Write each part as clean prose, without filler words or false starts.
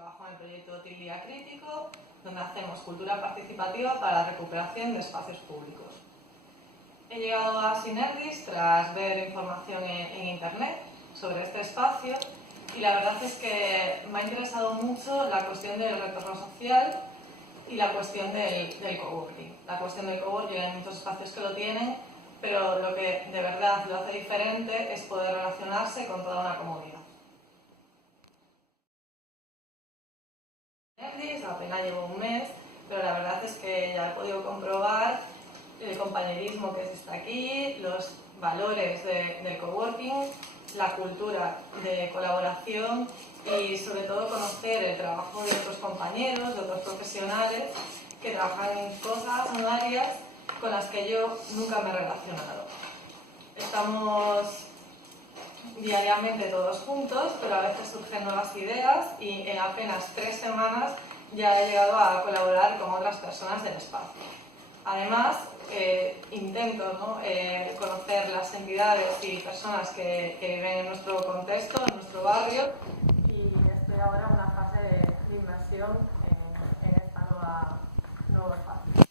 trabajo en el proyecto TIC Día Crítico, donde hacemos cultura participativa para la recuperación de espacios públicos. He llegado a Synergis tras ver información en internet sobre este espacio y la verdad es que me ha interesado mucho la cuestión del retorno social y la cuestión del coworking. La cuestión del coworking, hay muchos espacios que lo tienen, pero lo que de verdad lo hace diferente es poder relacionarse con toda una comunidad. Apenas llevo un mes, pero la verdad es que ya he podido comprobar el compañerismo que existe aquí, los valores del coworking, la cultura de colaboración y sobre todo conocer el trabajo de otros compañeros, de otros profesionales que trabajan en cosas, en áreas con las que yo nunca me he relacionado. Estamos diariamente todos juntos, pero a veces surgen nuevas ideas y en apenas 3 semanas ya he llegado a colaborar con otras personas del espacio. Además, intento conocer las entidades y personas que viven en nuestro contexto, en nuestro barrio, y estoy ahora en una fase de inmersión en esta nuevo espacio.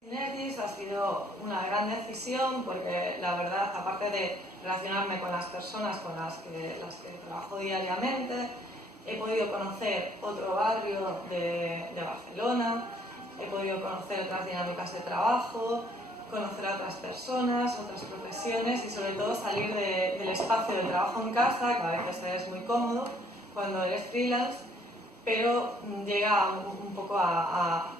Synergis ha sido una gran decisión porque la verdad, aparte de relacionarme con las personas con las que trabajo diariamente, he podido conocer otro barrio de Barcelona, he podido conocer otras dinámicas de trabajo, conocer a otras personas, otras profesiones y sobre todo salir del espacio del trabajo en casa, que a veces es muy cómodo cuando eres freelance, pero llega un poco a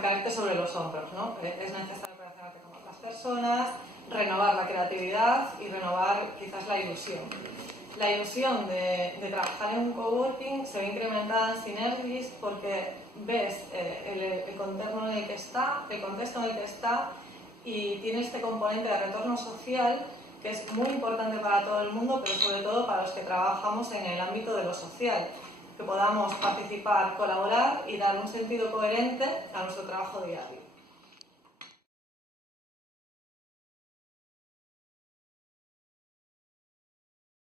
caerte sobre los hombros, ¿no? Es necesario relacionarte con otras personas, renovar la creatividad y renovar quizás la ilusión. La ilusión de trabajar en un coworking se ve incrementada en Synergis porque ves el contexto en el que está y tiene este componente de retorno social que es muy importante para todo el mundo, pero sobre todo para los que trabajamos en el ámbito de lo social, que podamos participar, colaborar y dar un sentido coherente a nuestro trabajo diario.